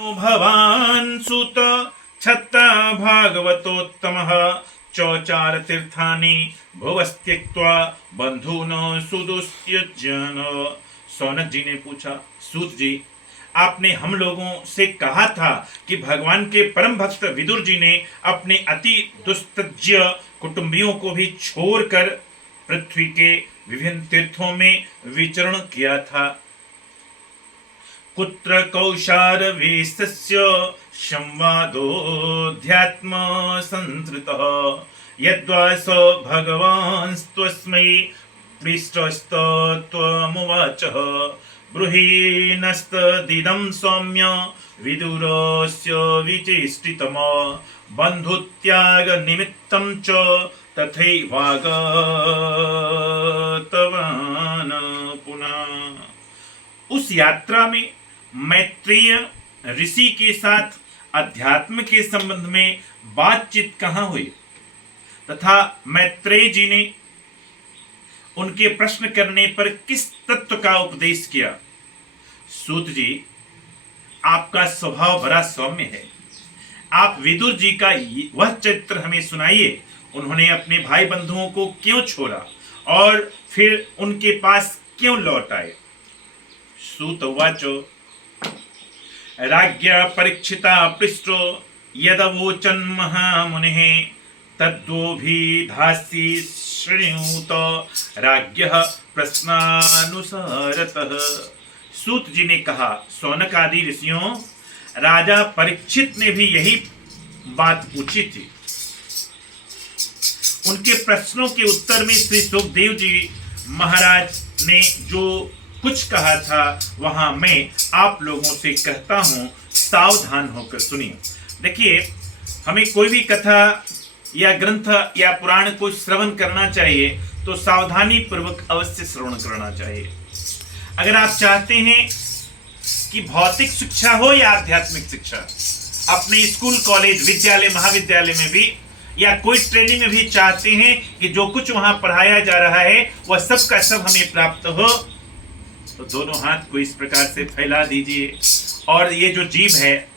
भवान् सुत छत्ता भागवतोत्तमः चौचार तीर्थानि भुवस्त्यक्त्वा बंधून सुदुस्त्यजन। सौनक जी ने पूछा, सूत जी, आपने हम लोगों से कहा था कि भगवान के परम भक्त विदुर जी ने अपने अति दुस्तज्य कुटुंबियों को भी छोड़कर पृथ्वी के विभिन्न तीर्थों में विचरण किया था। कुत्र कौशारवेशस्य संवादोऽध्यात्म संसृतः यद्वा स भगवांस्त्वस्मै पृष्टस्तत्त्वमुवाचः। ब्रूहीनस्तदिदं सौम्य विदुरस्य विचेष्टितम् बन्धुत्यागनिमित्तं च तथैवागतवान् पुनः। उस यात्रा में मैत्रेय ऋषि के साथ अध्यात्म के संबंध में बातचीत कहाँ हुई तथा मैत्रेय जी ने उनके प्रश्न करने पर किस तत्व का उपदेश किया। सूत जी, आपका स्वभाव बड़ा सौम्य है, आप विदुर जी का वह चरित्र हमें सुनाइए। उन्होंने अपने भाई बंधुओं को क्यों छोड़ा और फिर उनके पास क्यों लौट आए। सूत उवाचो, राज्ञा परीक्षिता पृष्ठो यदवोचन महामुनिः तद्वोभिधास्यि शृणुत राज्ञः प्रश्नानुसारतः। सूत जी ने कहा, सौनक आदि ऋषियों, राजा परीक्षित ने भी यही बात पूछी थी। उनके प्रश्नों के उत्तर में श्री सुखदेव जी महाराज ने जो कुछ कहा था वहां मैं आप लोगों से कहता हूं, सावधान होकर सुनिए। देखिए, हमें कोई भी कथा या ग्रंथ या पुराण को श्रवण करना चाहिए तो सावधानी पूर्वक अवश्य श्रवण करना चाहिए। अगर आप चाहते हैं कि भौतिक शिक्षा हो या आध्यात्मिक शिक्षा, अपने स्कूल कॉलेज विद्यालय महाविद्यालय में भी या कोई ट्रेनिंग में भी चाहते हैं कि जो कुछ वहां पढ़ाया जा रहा है वह सब का सब हमें प्राप्त हो, तो दोनों हाथ को इस प्रकार से फैला दीजिए और ये जो जीभ है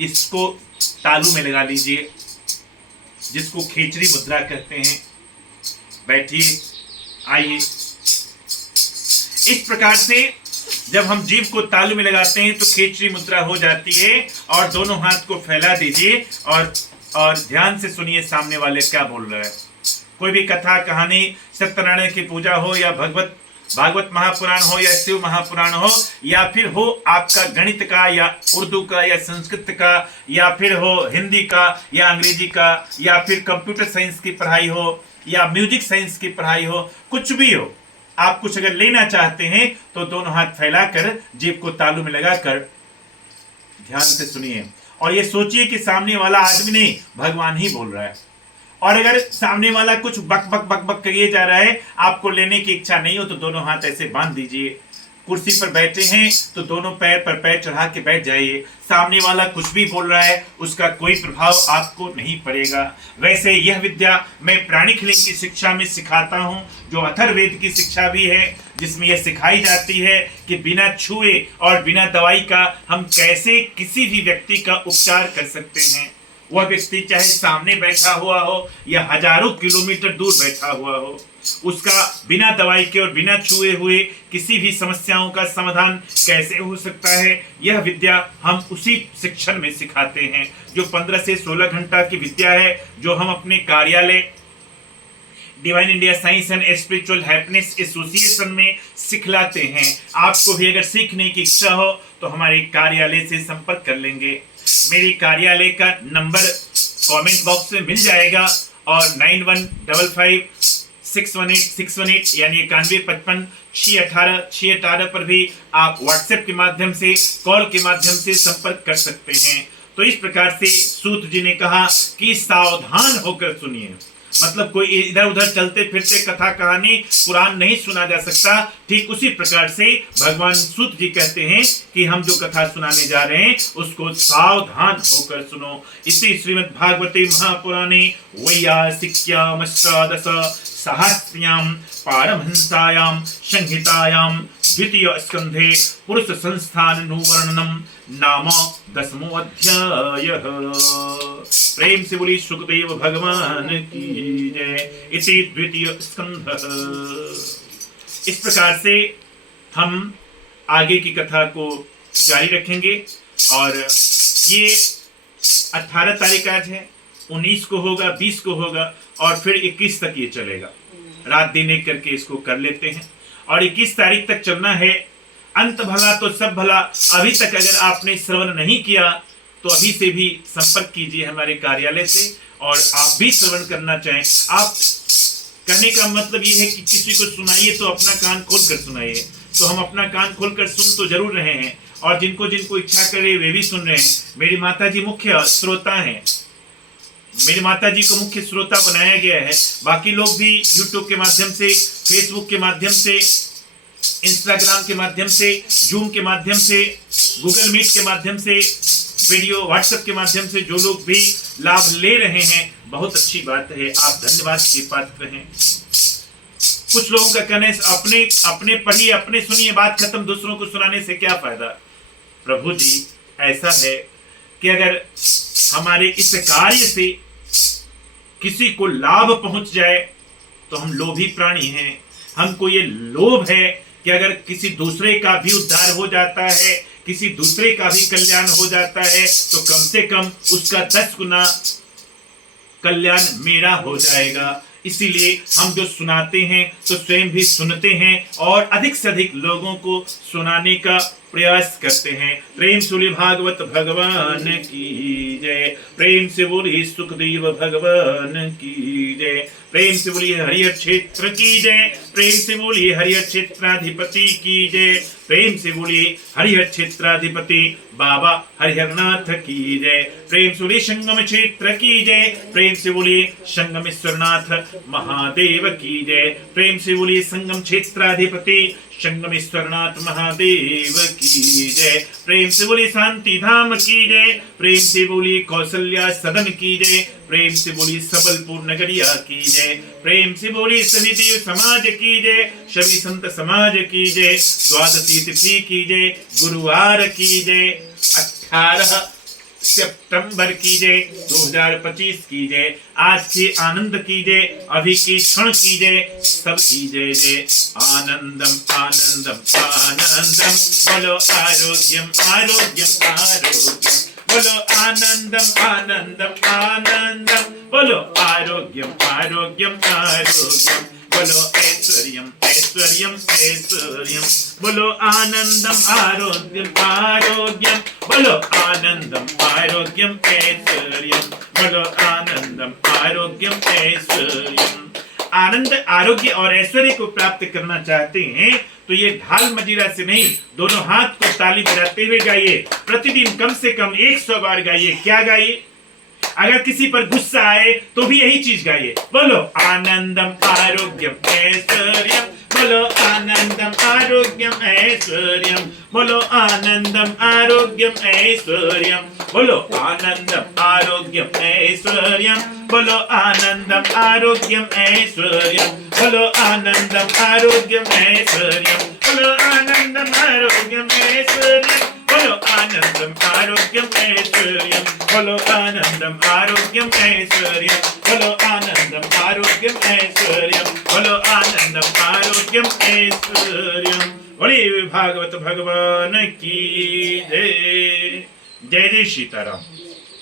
इसको तालू में लगा लीजिए, जिसको खेचरी मुद्रा कहते हैं। बैठिए, आइए। इस प्रकार से जब हम जीभ को तालू में लगाते हैं तो खेचरी मुद्रा हो जाती है और दोनों हाथ को फैला दीजिए और ध्यान से सुनिए सामने वाले क्या बोल रहा है। कोई भी कथा कहानी सत्यनारायण की पूजा हो या भागवत महापुराण हो या शिव महापुराण हो या फिर हो आपका गणित का या उर्दू का या संस्कृत का या फिर हो हिंदी का या अंग्रेजी का या फिर कंप्यूटर साइंस की पढ़ाई हो या म्यूजिक साइंस की पढ़ाई हो, कुछ भी हो, आप कुछ अगर लेना चाहते हैं तो दोनों हाथ फैलाकर जीभ को तालू में लगाकर ध्यान से सुनिए और ये सोचिए कि सामने वाला आदमी नहीं, भगवान ही बोल रहा है। और अगर सामने वाला कुछ बक बक बक बक करिए जा रहा है, आपको लेने की इच्छा नहीं हो तो दोनों हाथ ऐसे बांध दीजिए। कुर्सी पर बैठे हैं तो दोनों पैर पर पैर चढ़ा के बैठ जाइए। सामने वाला कुछ भी बोल रहा है उसका कोई प्रभाव आपको नहीं पड़ेगा। वैसे यह विद्या मैं प्राणिक लिंग की शिक्षा में सिखाता हूँ, जो अथर्ववेद की शिक्षा भी है, जिसमें यह सिखाई जाती है कि बिना छुए और बिना दवाई का हम कैसे किसी भी व्यक्ति का उपचार कर सकते हैं। वह व्यक्ति चाहे सामने बैठा हुआ हो या हजारों किलोमीटर दूर बैठा हुआ हो, उसका बिना दवाई के और बिना छुए हुए किसी भी समस्याओं का समाधान कैसे हो सकता है, यह विद्या हम उसी शिक्षण में सिखाते हैं, जो 15 से 16 घंटा की विद्या है, जो हम अपने कार्यालय divine India science and spiritual happiness association में सिखलाते हैं। आपको भी अगर सीखने की इच्छा हो तो हमारे कार्यालय से संपर्क कर लेंगे। मेरी कार्यालय का नंबर कमेंट बॉक्स में मिल जाएगा और 9155618618 यानी 9155618618 पर भी आप व्हाट्सएप के माध्यम से, कॉल के माध्यम से संपर्क कर सकते हैं। तो इस प्रकार से सूत जी ने कहा कि सावधान होकर सुनिए। मतलब कोई इधर उधर चलते फिरते कथा कहानी पुराण नहीं सुना जा सकता। ठीक उसी प्रकार से भगवान सूत जी कहते हैं कि हम जो कथा सुनाने जा रहे हैं उसको सावधान होकर सुनो। इसी श्रीमद् भागवते महापुराणे वैयासिक्याम अष्टादश सहस्र्यां पारमहंसायां संहितायां द्वितीय स्कंधे पुरुष संस्थान अनुवर्णनम नाम 10वां अध्याय। प्रेम से बोली सुखदेव भगवान की जय। इति द्वितीय स्कंध। इस प्रकार से हम आगे की कथा को जारी रखेंगे और ये 18 तारीख आज है, 19 को होगा, 20 को होगा और फिर 21 तक ये चलेगा। रात दिन एक करके इसको कर लेते हैं और 21 तारीख तक चलना है। अंत भला तो सब भला। अभी तक अगर आपने श्रवण नहीं किया तो अभी से भी संपर्क कीजिए हमारे कार्यालय से और आप भी श्रवण करना चाहें। आप कहने का मतलब ये है कि किसी को सुनाइए तो अपना कान खोलकर सुनाइए। तो हम अपना कान खोलकर सुन तो जरूर रहे हैं और जिनको जिनको इच्छा करे वे भी सुन रहे हैं। मेरी माता जी मुख्य श्रोता हैं, मेरी माता जी को मुख्य श्रोता बनाया गया है। बाकी लोग भी यूट्यूब के माध्यम से, फेसबुक के माध्यम से, इंस्टाग्राम के माध्यम से, जूम के माध्यम से, गूगल मीट के माध्यम से, वीडियो व्हाट्सएप के माध्यम से जो लोग भी लाभ ले रहे हैं, बहुत अच्छी बात है। आप धन्यवाद के पात्र हैं। कुछ लोगों का कहने से अपने पढ़िए, अपने सुनिए, बात खत्म, दूसरों को सुनाने से क्या फायदा। प्रभु जी ऐसा है कि अगर हमारे इस कार्य से किसी को लाभ पहुंच जाए तो हम लोभी प्राणी हैं। हमको ये लोभ है कि अगर किसी दूसरे का भी उद्धार हो जाता है, किसी दूसरे का भी कल्याण हो जाता है तो कम से कम उसका 10 गुना कल्याण मेरा हो जाएगा। इसीलिए हम जो सुनाते हैं तो स्वयं भी सुनते हैं और अधिक से अधिक लोगों को सुनाने का प्रयास करते हैं। प्रेम से बोलिए भागवत भगवान की जय। प्रेम से बोलिए सुखदेव भगवान की जय। प्रेम से बोलिए हरिहर क्षेत्र की जय। प्रेम से बोलिए हरिहर क्षेत्राधिपति की जय। प्रेम से बोलिए हरिहर क्षेत्राधिपति बाबा हरिहरनाथ की जय। प्रेम से बोलिए संगम क्षेत्र की जय। प्रेम से बोलिए संगमेश्वरनाथ महादेव की जय। प्रेम से बोलिए संगम क्षेत्राधिपति संगमेश्वरनाथ महादेव की जय। प्रेम से बोलिए शांति धाम की जय। प्रेम से बोलिए कौशल्या सदन की जय। प्रेम से बोलिए सबलपुर नगरिया की जय। प्रेम से बोलिए सभी देव समाज की जय, सभी संत समाज की जय, द्वादशी तिथि की जय, गुरुवार की जय, 18 सितंबर की जय, 2025 की जय, आज के आनंद की जय, अभी के क्षण की जय, सब की जय जय। आनंदम आनंदम आनंदम, बोलो आरोग्यम आरोग्यम आरोग्यम, बोलो आनंदम आनंदम आनंदम, बोलो आरोग्यम आरोग्यम आरोग्यम, बोलो ऐश्वर्यम ऐश्वर्यम ऐश्वर्यम, बोलो आनंदम आरोग्यम आरोग्यम, बोलो आनंदम आरोग्यम ऐश्वर्यम, बोलो आनंदम आरोग्यम ऐश्वर्यम। आनंद आरोग्य और ऐश्वर्य को प्राप्त करना चाहते हैं तो ये ढाल मजीरा से नहीं, दोनों हाथ को ताली बजाते हुए गाइए। प्रतिदिन कम से कम 100 बार गाइए। क्या गाइए? अगर किसी पर गुस्सा आए तो भी यही चीज गाइए। बोलो आनंदम आरोग्यम ऐश्वर्यम, बोलो आनंदम आरोग्यम ऐश्वर्यम, बोलो आनंदम आरोग्यम ऐश्वर्यम, बोलो आनंदम आरोग्यम ऐश्वर्यम, बोलो आनंदम आरोग्यम ऐश्वर्यम, बोलो आनंदम आरोग्यम ऐश्वर्यम, बोलो आनंदम आरोग्यम ऐश्वर्यम, बोलो आनंदम आरोग्यम ऐश्वर्यम, बोलो आनंदम आरोग्यम ऐश्वर्यम, बोलो आनंदम आरोग्यम ऐश्वर्यम, बोलो आनंदम आरोग्यम ऐश्वर्यम। बोलिए भागवत भगवान की जय। जय जय सीताराम।